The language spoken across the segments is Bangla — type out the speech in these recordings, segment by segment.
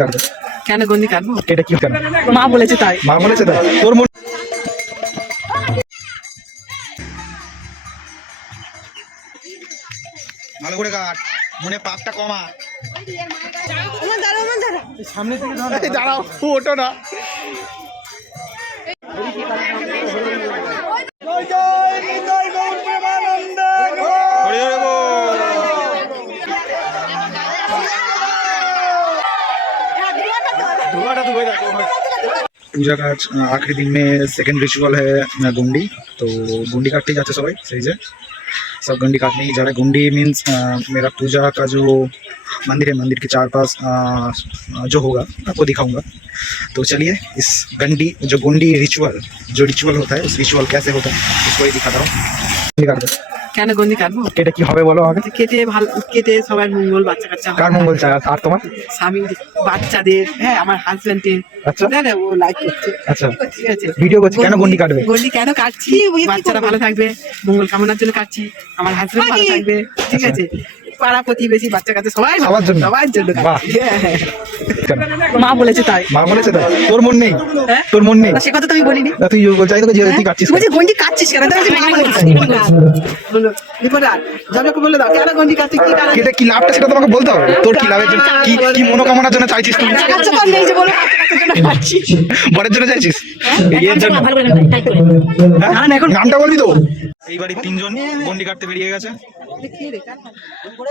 কাটবে কেন গন্ডি কাটবো? এটা কি কেন? মা বলেছে তাই। মা বলেছে তাই? তোর মন ভালো করে কাট, মনে পাপটা কমা। সামনে থেকে দাঁড়াও, ওটো না। पूजा का आखिरी दिन में सेकंड रिचुअल है गुंडी। तो गुंडी काटते ही जाते सबाई, सही से सब गुंडी काटने ही जा रहे। गुंडी मीन्स मेरा पूजा का जो मंदिर है, मंदिर के चार पास जो होगा आपको दिखाऊंगा। तो चलिए इस जो गुंडी रिचुअल होता है, उस रिचुअल कैसे होता है उसको ही दिखाता हूँ। কেন গন্ডি কাটবো? এটা কি হবে বলো আগে? কেটে ভালো কেটে সবার মঙ্গল, বাচ্চা কাচ্চা। কার মঙ্গল চায়? আর তোমার স্বামী, বাচ্চাদের, হ্যাঁ আমার হাজবেন্ডের। আচ্ছা ও লাইক করছে। আচ্ছা ঠিক আছে, ভিডিও করছি। কেন গন্ডি কাটবে? গন্ডি কেন কাটছি? বাচ্চারা ভালো থাকবে, মঙ্গল কামনার জন্য কাটছি। আমার হাজবেন্ড ভালো থাকবে, ঠিক আছে। পাড়া প্রতিবেশী, বাচ্চা কাচ্চা সবাই সবার জন্য কাটছি। মা বলেছে তাই। মা বলেছে তাই? তোর মন নেই? হ্যাঁ? তোর মন নেই? সে কথা তুমি বলিনি। তুই চাই তোকে যে তুই কাটছিস, বলছি গন্ডি কাটছিস কেন? বলো রিপোর্টার যাবে বলে দাও, কেন গন্ডি কাটছিস? কি কারণে? এটা কি লাভটা সেটা তোমাকে বলতে হবে। তোর কি লাভের জন্য, কি মনোকামনার জন্য চাইছিস তুই? কাচ্চা তো নেই যে বলো কাটছি। বরের জন্য চাইছিস? এর জন্য না এখন নামটা বলবি তো। এইবারই তিনজন গন্ডি কাটতে বেরিয়ে গেছে।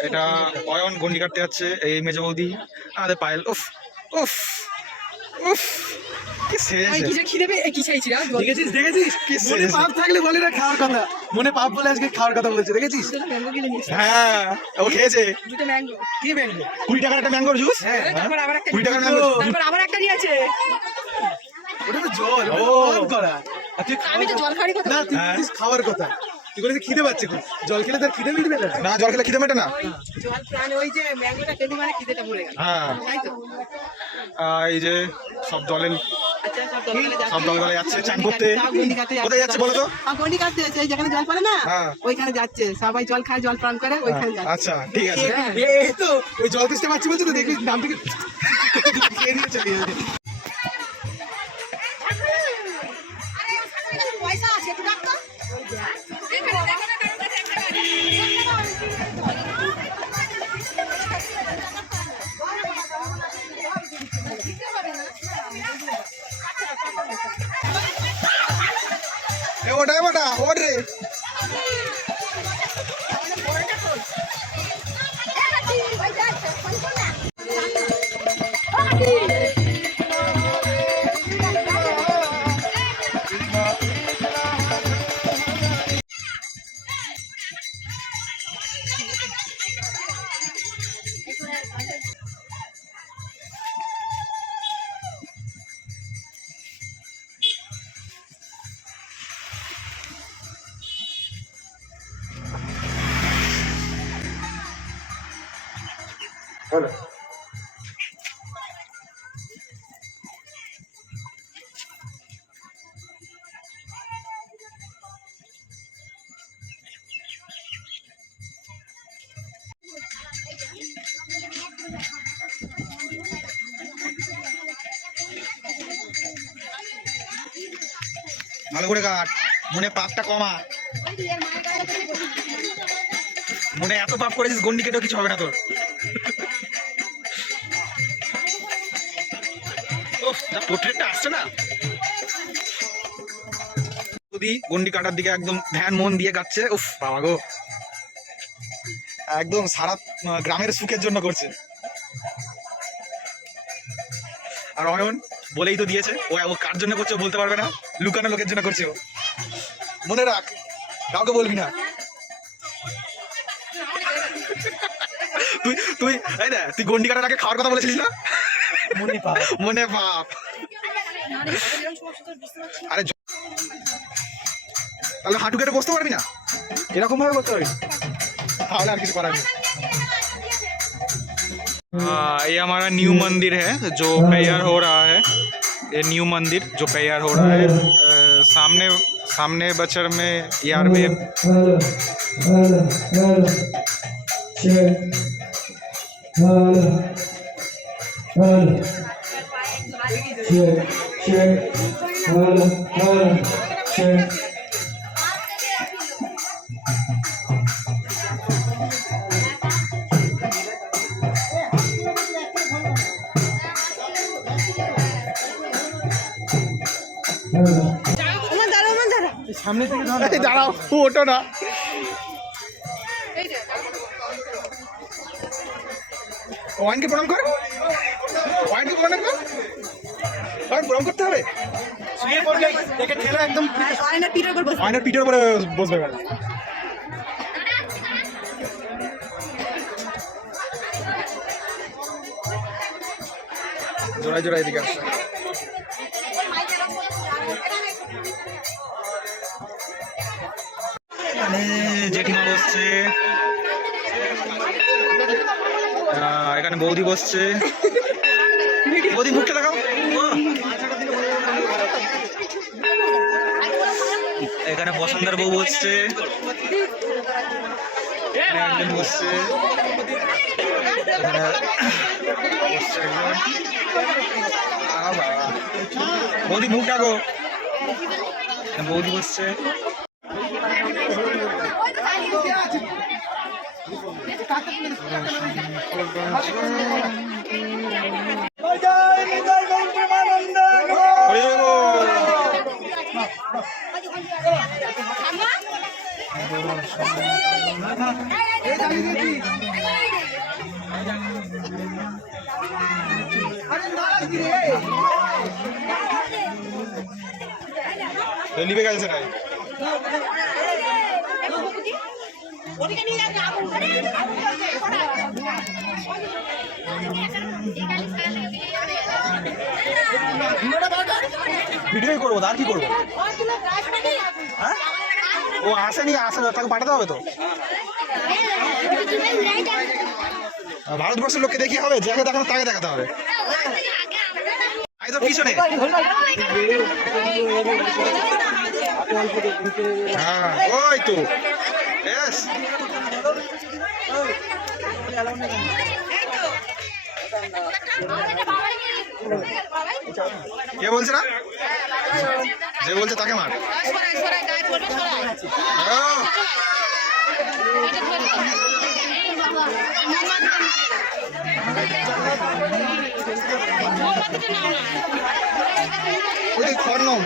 এটা অয়ন গন্ডি কাটতে যাচ্ছে, এই মেজ বৌদি, আমাদের পায়েল। উফ উফ উফ কি সেজেছে। মনে পাপ থাকলে বলে না খাওয়ার কথা, মনে পাপ বলে আজকে খাওয়ার কথা বলছে, দেখেছিস? হ্যাঁ ও খেয়েছে। দুটো ম্যাঙ্গো। কি ম্যাঙ্গো? 20 টাকার একটা ম্যাঙ্গোর জুস। হ্যাঁ, তারপর আবার একটা 20 টাকার ম্যাঙ্গো। তারপর আবার একটা নিয়েছে। ওটা তো জল, ও। পান করা। আর তুই আমি তো জল খাওয়ারই কথা না, তুই হ্যাঁ। বলছিস খাওয়ার কথা। তুই বলেছিস খিদে পাচ্ছে খুব, জল খেলে তার খিদে মিটবে না। না জল খেলে খিদে মেটে না। জল প্রাণ, ওই যে ম্যাঙ্গোটা খেলি মানে খিদেটা মরে গেল, হ্যাঁ তাই তো। এই যে সব দলের আচ্ছা সব দলবেলা যাচ্ছে চান করতে। গন্ডি কাটতে যাচ্ছে। কোথায় যাচ্ছে বলো তো? গন্ডি কাটতে যাচ্ছে, ওই যেখানে জল পড়ে না হ্যাঁ। ওইখানে যাচ্ছে, সবাই জল খায়, জল পান করে, ওইখানে যাচ্ছে। আচ্ছা ঠিক আছে। হ্যাঁ। এই তো ওই জল তেষ্টা পাচ্ছি বলছো তো, দেখবি নাম থেকে খেয়ে নিয়ে চলে যাবে। পয়সা আছে একটু ডাক্তার ওটা ওট রে। ভালো করে কাট, মনে পাপটা কমা। মনে এত পাপ করেছিস, গন্ডি কেটেও কিছু হবে না তোর। পোর্ট্রেটটা আসছে না। যদি গন্ডি কাটার দিকে একদম ধ্যান মন দিয়ে কাটছে। উফ বাবা গো, একদম সারা গ্রামের সুখের জন্য করছে। আর অয়ন বলেই তো দিয়েছে, ও কার জন্য করছে বলতে পারবে না, লুকানো লোকের জন্য করছে ও। মনে রাখ, কাউকে বলবি না। তুই তুই এই না, তুই গন্ডি কাটার আগে খাওয়ার কথা বলেছিলিস না? মনে পাপ। আরে তাহলে হাঁটু কেটে বসতে পারবি না, এরকম ভাবে করতে পারবি, তাহলে আর কিছু করার নেই। ये हमारा न्यू मंदिर है जो तैयार हो रहा है। ये न्यू मंदिर जो तैयार हो रहा है, सामने बचर में यार में সামনে থেকে ধর এই দাঁড়াও, ওটো না। ওয়াইনকে প্রণাম কর, ওয়াইনকে প্রণাম কর, ওয়াইন প্রণাম করতে হবে। শুয়ে পড়লে একে ঠেলা একদম ওয়াইনের পিঠের উপরে বসবে এবার। জোড়ায় জোড়ায় এদিকে আসছে। এখানে জেঠিমা বসছে, এখানে বৌদি বসছে। বৌদি মুখটা দেখাও। এখানে বসন্তের বউ বসছে, এখানে একজন বসছে, এখানে বসছে একজন। বাবা, বৌদি মুখ ডাকো। বৌদি বসছে। লিবে গেছে নাই। ভিডিওই করবো, আর কি করবো? হ্যাঁ, ও আসেনি, তাকে পাঠাতে হবে তো। ভারতবর্ষের লোককে দেখিয়ে হবে, যাকে দেখানো তাকে দেখাতে হবে। পিছনে হ্যাঁ, ওই তো কে বলছে না, যে বলছে তাকে মার। ওই খড় নাও।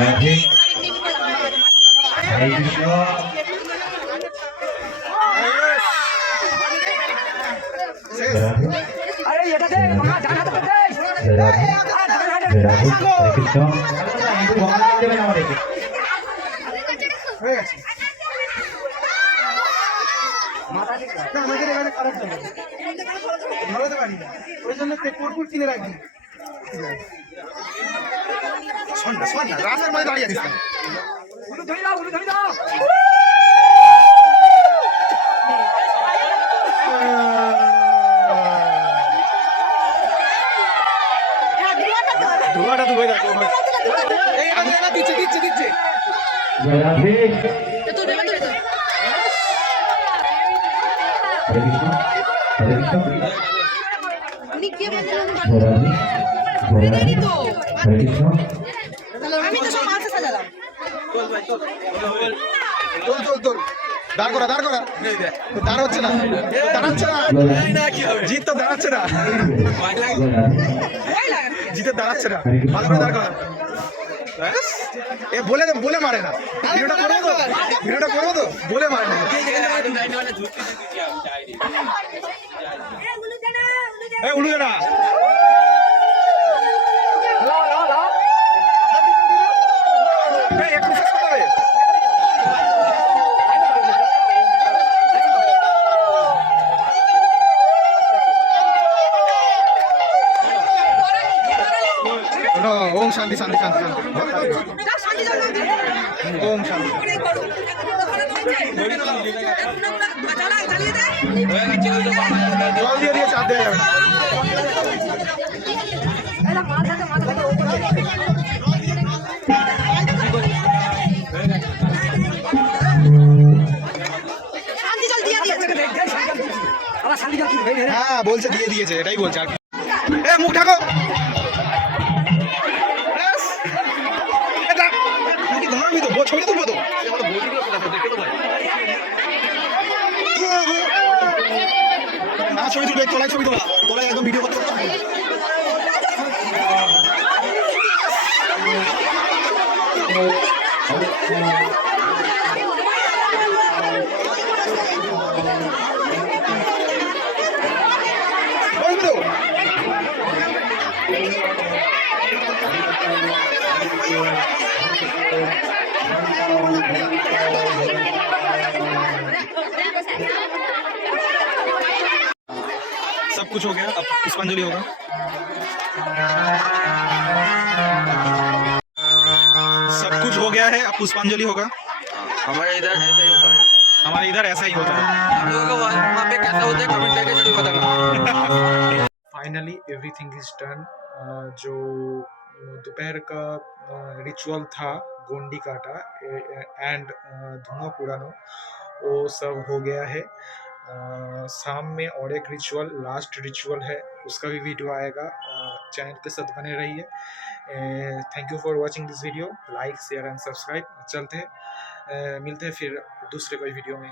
রাধে হরে কৃষ্ণ রাধে হরে কৃষ্ণ আমাদের এখানে খারাপ জন্য ভালোতে পারি না, ওই জন্য কর্পূর কিনে রাখি। শোন না, শোন না, রাস্তার মধ্যে দাঁড়িয়ে আছিস। ধোয়াটা তো হয়ে যাবে। দিচ্ছে দিচ্ছে দিচ্ছে। রাধে হরে কৃষ্ণ হরে কৃষ্ণ রাধে হরে কৃষ্ণ। তোল তোল তোল, দাঁড় করা দাঁড় করা। দাঁড় হচ্ছে না, দাঁড়াচ্ছে না, জিত তো দাঁড়াচ্ছে না, জিতে দাঁড়াচ্ছে না। ভালো করে দাঁড় করা। এ বলে বলে মারে না। ভিডিওটা করবো তো, ভিডিওটা করবো তো, বলে মারে না। উলু না একটু শেষ করতে হবে। ओम शांति शांति शांति शांति ओम शांति जल দিয়ে দিয়েছে হাত দেওয়া যাবে না। হ্যাঁ বলছে দিয়ে দিয়েছে এটাই বলছে আর কি। এ মুখ ঢাকো ব্যাস। এটা কি ঘামাবি তো ছবি তুলবো তো না ছবি তুলবে তোলাই ছবি তোলা তোলাই একদম ভিডিও করতে বলবি তো सब कुछ हो गया अब पुष्पांजलि होगा सब कुछ हो गया है अब पुष्पांजलि होगा हमारे इधर ऐसा ही होता है हमारे इधर ऐसा ही होता है आप लोगों का वहाँ पे कैसा होता है कमेंट करके जरूर बताना फाइनली एवरीथिंग इज डन जो दोपहर का रिचुअल था गोंडी काटा एंड धुआं पुरानो वो सब हो गया है शाम में और एक रिचुअल लास्ट रिचुअल है उसका भी वीडियो आएगा चैनल के साथ बने रहिए thank you for watching this video like share and subscribe चलते हैं मिलते हैं फिर दूसरे कोई वीडियो में